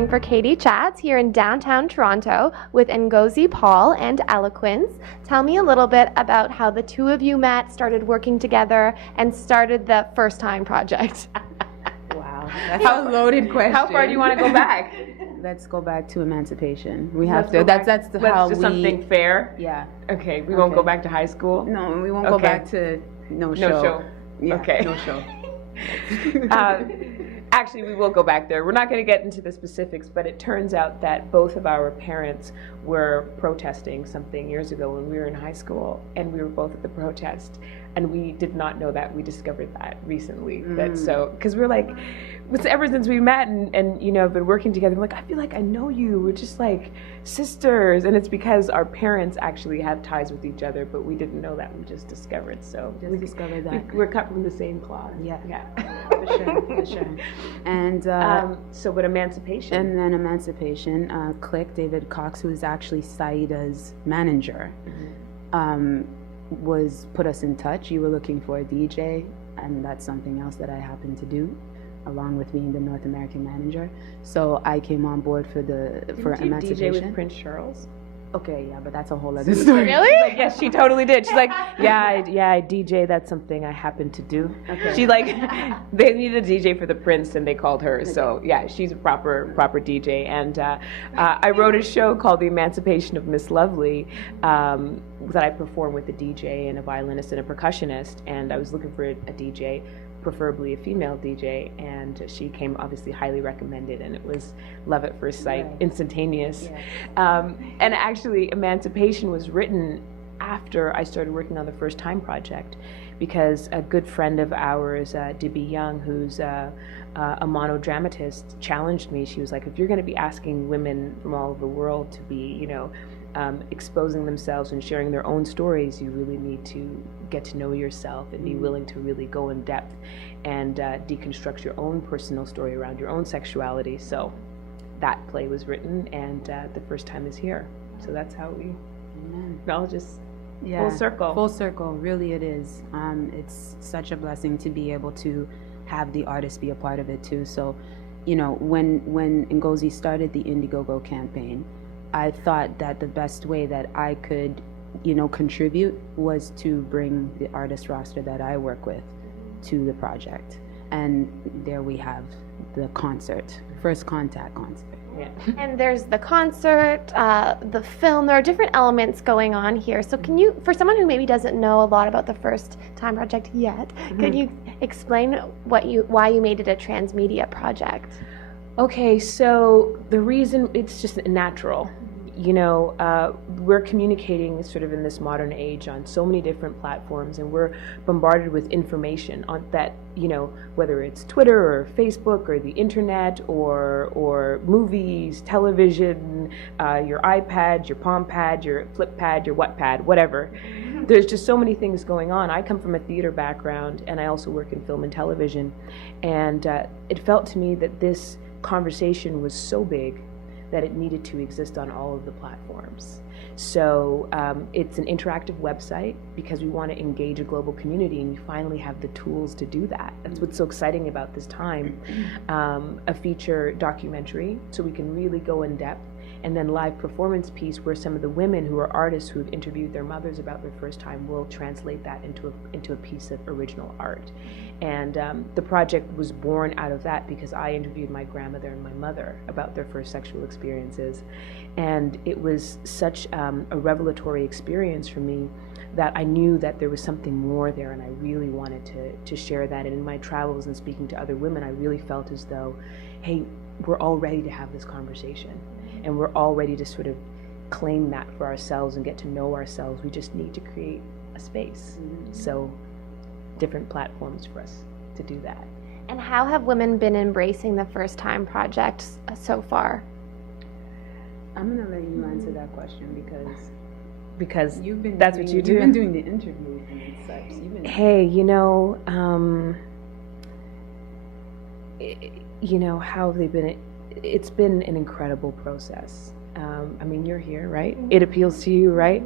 reporting for Katie Chats here in downtown Toronto with Ngozi Paul and Eloquence. Tell me a little bit about how the two of you met, started working together, and started the First Time project. Wow, that's a loaded question. How far do you want to go back? Let's go back to emancipation. We have to. That's how we. Let's do something fair. Yeah. Okay, we won't go back to high school. No, we won't go back to no show. Yeah, okay. No show. Actually, we will go back there. We're not going to get into the specifics, but it turns out that both of our parents were protesting something years ago when we were in high school, and we were both at the protest, and we did not know that. We discovered that recently. That so, because we're like, ever since we met and you know, been working together, we're like, I feel like I know you. We're just like sisters, and it's because our parents actually have ties with each other, but we didn't know that. We just discovered. So we discovered that we're cut from the same cloth. Yeah. For sure. And so, but emancipation. And then emancipation. Click David Cox, who is actually Saida's manager, was put us in touch. You were looking for a DJ, and that's something else that I happened to do, along with being the North American manager. So I came on board for emancipation. DJ with Prince Charles? Okay, yeah, but that's a whole other story. Really? Like, yes, she totally did. She's like, I DJ. That's something I happen to do. Okay. She like, they needed a DJ for the Prince, and they called her. So yeah, she's a proper DJ. And I wrote a show called The Emancipation of Miss Lovely that I performed with a DJ and a violinist and a percussionist. And I was looking for a DJ, preferably a female DJ, and she came obviously highly recommended, and it was love at first sight, instantaneous. Yeah. And actually, Emancipation was written after I started working on the First Time project, because a good friend of ours, Debbie Young, who's a monodramatist, challenged me. She was like, if you're going to be asking women from all over the world to be, you know, exposing themselves and sharing their own stories, you really need to get to know yourself and be willing to really go in depth and deconstruct your own personal story around your own sexuality. So that play was written, and the First Time is here. So that's how we all just full circle. Full circle, really it is. It's such a blessing to be able to have the artists be a part of it too. So, you know, when Ngozi started the Indiegogo campaign, I thought that the best way that I could, you know, contribute was to bring the artist roster that I work with to the project. And there we have the concert, First Contact concert. Yeah. And there's the concert, the film. There are different elements going on here. So can you, for someone who maybe doesn't know a lot about the First Time project yet, could you explain why you made it a transmedia project? Okay, so the reason, it's just natural. You know, we're communicating sort of in this modern age on so many different platforms, and we're bombarded with information on that, you know, whether it's Twitter or Facebook or the internet or movies, television, your iPad, your Palm Pad, your Flip Pad, your Wattpad, whatever. There's just so many things going on. I come from a theater background, and I also work in film and television, and it felt to me that this conversation was so big that it needed to exist on all of the platforms. So it's an interactive website because we want to engage a global community, and we finally have the tools to do that. That's what's so exciting about this time. A feature documentary, so we can really go in depth, and then live performance piece where some of the women who are artists who've interviewed their mothers about their first time will translate that into a piece of original art. And the project was born out of that because I interviewed my grandmother and my mother about their first sexual experiences. And it was such a revelatory experience for me that I knew that there was something more there, and I really wanted to share that. And in my travels and speaking to other women, I really felt as though, hey, we're all ready to have this conversation. And we're all ready to sort of claim that for ourselves and get to know ourselves. We just need to create a space. So different platforms for us to do that. And how have women been embracing the First Time project so far? I'm gonna let you answer that question because that's what you do. You've been doing the interviews and such. Hey, you know, how have they been? It's been an incredible process. I mean, you're here, right? It appeals to you, right?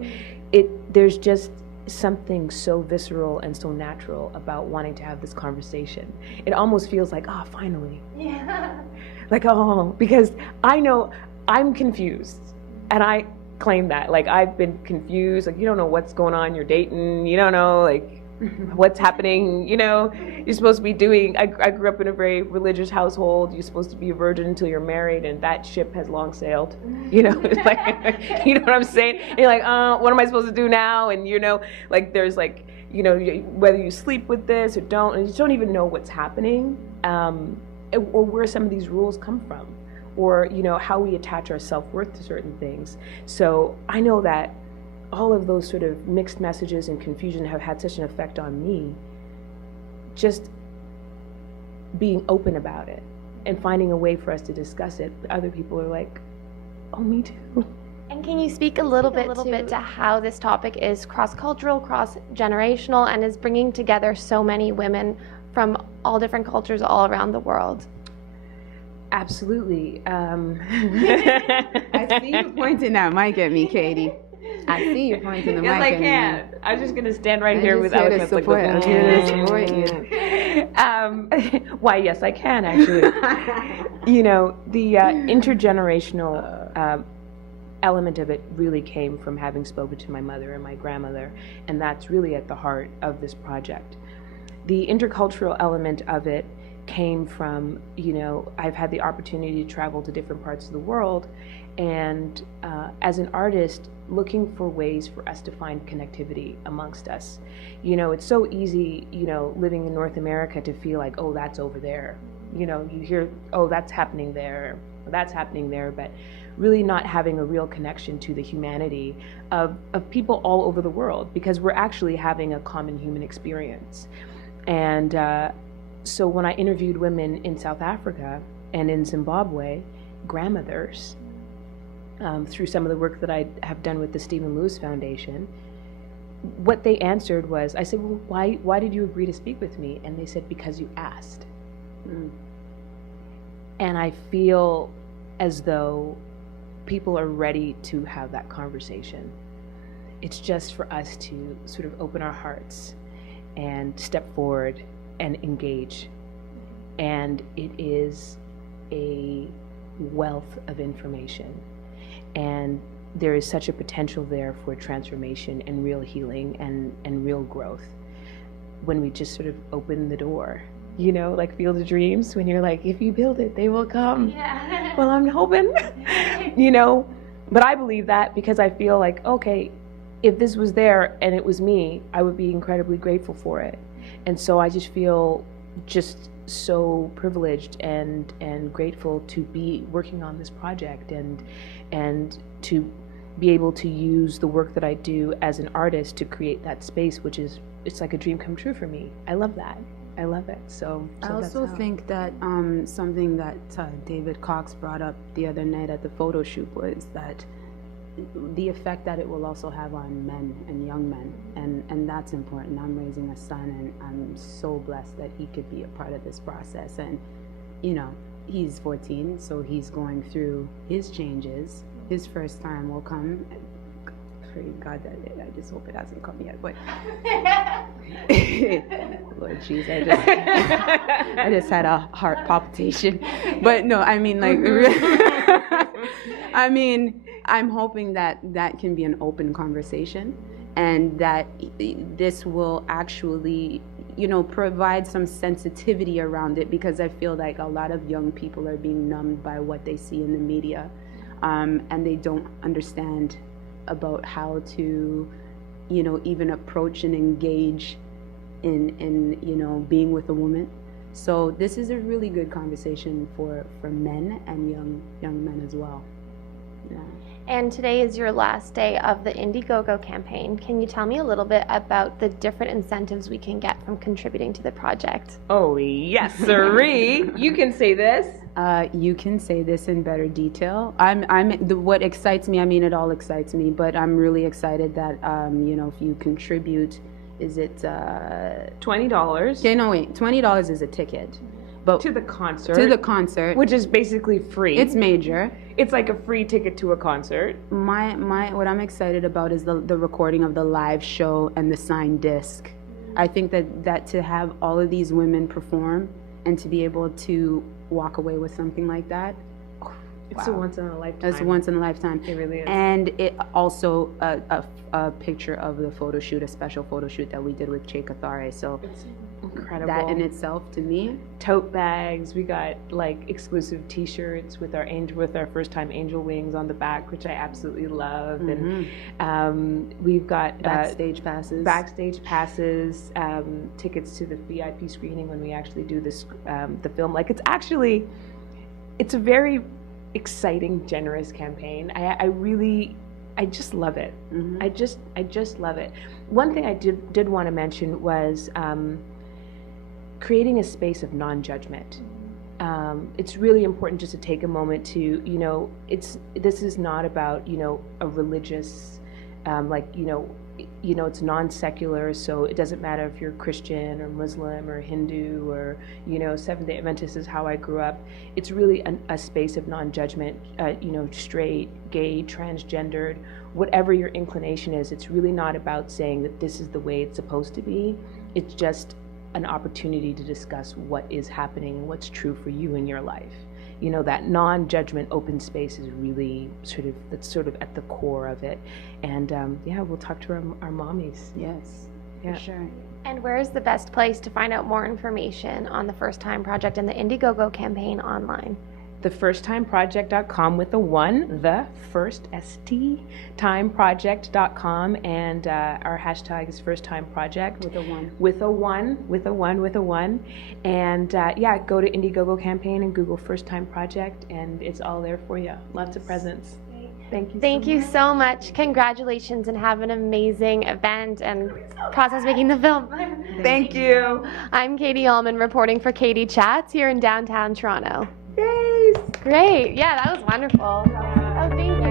There's just something so visceral and so natural about wanting to have this conversation. It almost feels like, finally. Yeah. Like, oh, because I know I'm confused, and I claim that. Like, I've been confused. Like, you don't know what's going on. You're dating. You don't know, like, what's happening. You know, you're supposed to be doing. I grew up in a very religious household. You're supposed to be a virgin until you're married, and that ship has long sailed. You know, it's like, you know what I'm saying? And you're like, what am I supposed to do now? And you know, like, there's like, you know, whether you sleep with this or don't, and you don't even know what's happening, or where some of these rules come from, or, you know, how we attach our self-worth to certain things. So I know that all of those sort of mixed messages and confusion have had such an effect on me. Just being open about it and finding a way for us to discuss it. Other people are like, oh, me too. And can you speak a little bit to how this topic is cross-cultural, cross-generational, and is bringing together so many women from all different cultures all around the world? Absolutely. I see you pointing that mic at me, Katie. I see you pointing the mic at me. Yes, I can. I'm just going to stand right here with I'm eloquence. here to support you. Why, yes, I can, actually. You know, the intergenerational element of it really came from having spoken to my mother and my grandmother, and that's really at the heart of this project. The intercultural element of it came from, you know, I've had the opportunity to travel to different parts of the world, and as an artist, looking for ways for us to find connectivity amongst us. You know, it's so easy, you know, living in North America to feel like, oh, that's over there. You know, you hear, oh, that's happening there, or that's happening there, but really not having a real connection to the humanity of people all over the world, because we're actually having a common human experience. And so when I interviewed women in South Africa and in Zimbabwe, grandmothers, through some of the work that I have done with the Stephen Lewis Foundation, what they answered was, I said, well, why did you agree to speak with me? And they said, because you asked. And I feel as though people are ready to have that conversation. It's just for us to sort of open our hearts and step forward and engage. And it is a wealth of information. And there is such a potential there for transformation and real healing and real growth when we just sort of open the door. You know, like Field of Dreams, when you're like, if you build it, they will come. Yeah. Well, I'm hoping, you know. But I believe that because I feel like, okay, if this was there and it was me, I would be incredibly grateful for it. And so I just feel just so privileged and grateful to be working on this project and to be able to use the work that I do as an artist to create that space, which is, it's like a dream come true for me. I love that. I love it. So I also think that something that David Cox brought up the other night at the photo shoot was that the effect that it will also have on men and young men, and that's important. I'm raising a son, and I'm so blessed that he could be a part of this process. And you know, he's 14, so he's going through his changes. His first time will come. Pray God that I just hope it hasn't come yet. But Lord jeez, I just had a heart palpitation. But no, I mean, like, I mean, I'm hoping that that can be an open conversation, and that this will actually, you know, provide some sensitivity around it, because I feel like a lot of young people are being numbed by what they see in the media, and they don't understand about how to, you know, even approach and engage in you know, being with a woman. So this is a really good conversation for men and young men as well. Yeah. And today is your last day of the Indiegogo campaign. Can you tell me a little bit about the different incentives we can get from contributing to the project? Oh, yes, sirree. You can say this. You can say this in better detail. What excites me, I mean, it all excites me, but I'm really excited that, you know, if you contribute, is it $20? Okay, no, wait, $20 is a ticket. But to the concert. To the concert. Which is basically free. It's major. It's like a free ticket to a concert. What I'm excited about is the recording of the live show and the signed disc. I think that to have all of these women perform and to be able to walk away with something like that. It's a once in a lifetime. It's once in a lifetime. It really is. And it also a picture of the photo shoot, a special photo shoot that we did with Che Kathare. So It's incredible. that in itself, to me, Tote bags. We got like exclusive T-shirts with our first time angel wings on the back, which I absolutely love. And we've got backstage passes, tickets to the VIP screening when we actually do this the film. Like it's a very exciting, generous campaign. I just love it. I just love it. One thing I did want to mention was creating a space of non-judgment. It's really important just to take a moment to, this is not about, a religious, it's non-secular, so it doesn't matter if you're Christian or Muslim or Hindu or, Seventh-day Adventist is how I grew up. It's really a space of non-judgment, straight, gay, transgendered, whatever your inclination is. It's really not about saying that this is the way it's supposed to be. It's just an opportunity to discuss what is happening and what's true for you in your life. That non-judgment open space is really that's at the core of it. And we'll talk to our mommies. Yes, Yeah. for sure. And where is the best place to find out more information on the First Time Project and the Indiegogo campaign online? TheFirstTimeProject.com with a 1, the first STTimeProject.com, and our hashtag is First Time Project With a 1. with a 1, and go to Indiegogo campaign and Google First Time Project, and it's all there for you. Lots of presents. Thank you so much. Congratulations, and have an amazing event and process making the film. Thank you. I'm Katie Allman reporting for Katie Chats here in downtown Toronto. Yay! Great. Yeah, that was wonderful. That was amazing.